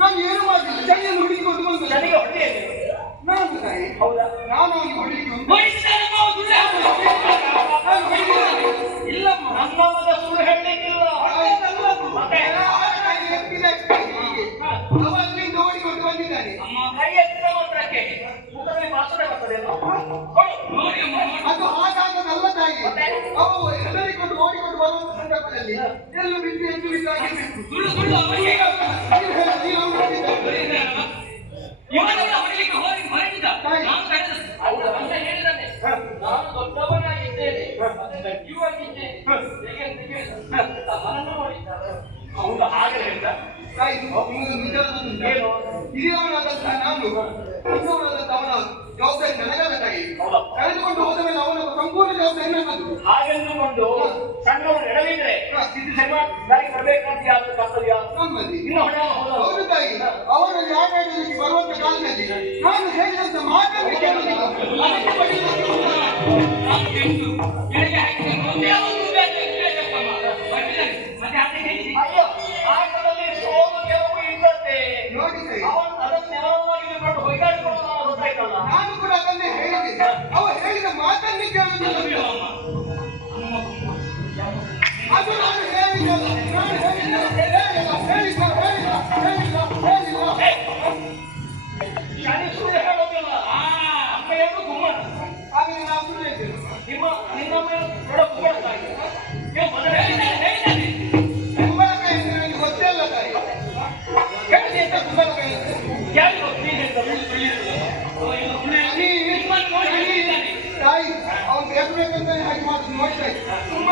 ನಾನು ಏನು ಮಾಡಿಲ್ಲ, ಚಳಿಯನ್ನು ಹುಡುಕಿಕೊಂಡು ಬಂದು ನನಗೆ ಹೊಟ್ಟೆ ನಾನು ತಾಯಿ. ಹೌದಾ? ನಾನು ಅವನಿಗೆ ಹೊಡಿಲಿಕ್ಕೆ ಇಲ್ಲಮ್ಮ, ನನ್ನ ಮಗ ಸುಳ್ಳು ಹೇಳಲಿಕ್ಕಿಲ್ಲ. ಅವಲ್ಲಿ ನೋಡಿಕೊಂಡು ಬಂದಿದ್ದಾನೆ. ಕೈ ಎತ್ತಿದ ಮಾತ್ರಕ್ಕೆ ಮುಖದಲ್ಲಿ ಭಾಷಣ ಬರ್ತದೆ. ಅದು ಹಾಗಾಗದಲ್ಲ ತಾಯಿ. ಅವು ಹೆದರಿಕೊಂಡು ಓಡಿಕೊಂಡು ಬರುವಂತ ಸಂದರ್ಭದಲ್ಲಿ ಎಲ್ಲ ಬಿದ್ದು ಎಂದು ಬಿದ್ದಾಗಿರ್ಬೇಕು. ನಾನು ದೊಡ್ಡವನಾಗಿದ್ದೇನೆ, ಹೌದು ಹಾಗೆ ಹೇಳಿದ ಹಿರಿಯವನಾದಂತಹ ನಾನು ಚಿಕ್ಕವನಾದಂತಹ ಅವನ ಜವಾಬ್ದಾರಿ ನನಗಲ್ಲ ತಾಯಿ. ಕಳೆದುಕೊಂಡು ಹೋದ ಮೇಲೆ ಅವನ ಸಂಪೂರ್ಣ ಜವಾಬ್ದಾರಿ ನನ್ನದು. ಹಾಗೆಂದುಕೊಂಡು ಸಣ್ಣವರು ಎಡವಿದ್ರೆ ದಾರಿ ಬರಬೇಕಂತ ಯಾರು ಕರ್ತವ್ಯ ನಮ್ಮಲ್ಲಿ. ಹೌದು ತಾಯಿ, ಅವರು ಯಾವ ಬರುವಂತ ಕಾಲದಲ್ಲಿ ನಾನು ಹೇಳಿದಂತ ಮಾತನ್ನು ಕೇಳುವುದಿಲ್ಲ. ಅಯ್ಯೋ, ಆಟದಲ್ಲಿ ಸೋಲು ಗೆಲುವು ಇದ್ದದ್ದೇ ನೋಡಿ ತಾಯಿ. ಅವನು ಅದನ್ನು ನೆಲವಾಗಿ ಕೊಂಡು ಹೊಯ್ದಾಡಿಕೊಂಡು ಗೊತ್ತಾಯ್ತಲ್ಲ. ನಾನು ಕೂಡ ಅದನ್ನೇ ಹೇಳಿದ್ದೆ. ಅವ ಹೇಳಿದ ಮಾತನ್ನೇ ಕೇಳುವುದಿಲ್ಲ. ಅದು ನಾನು ಹೇಳಿದ್ದಲ್ಲ, ನಾನು ಶನಿ ಸುಳ್ಳು ಹೇಳೋದಿಲ್ಲ. ಅಮ್ಮೆಯನ್ನು ಗುಮ್ಮಣ ಹಾಗೆ ನಾವು ಸುಳ್ಳು ಹೇಳ್ತೇವೆ. ನಿನ್ನಮ್ಮ ಕೂಡ ಗುಮ್ಮಣಕ್ಕಾಗಿ ಕುಂಬಳಕಾಯಿ ನನಗೆ ಗೊತ್ತಿಲ್ಲ ತಾಯಿ. ಹೇಳಿದೆ ಅಂತ ಕುಂಬಳಕಾಯಿ ತಾಯಿ. ಅವನು ಬೇಕು ಬೇಕಂತ ಹಾಗೆ ಮಾತು ನೋಡ್ತಾ ಇದ್ದ. ತುಂಬ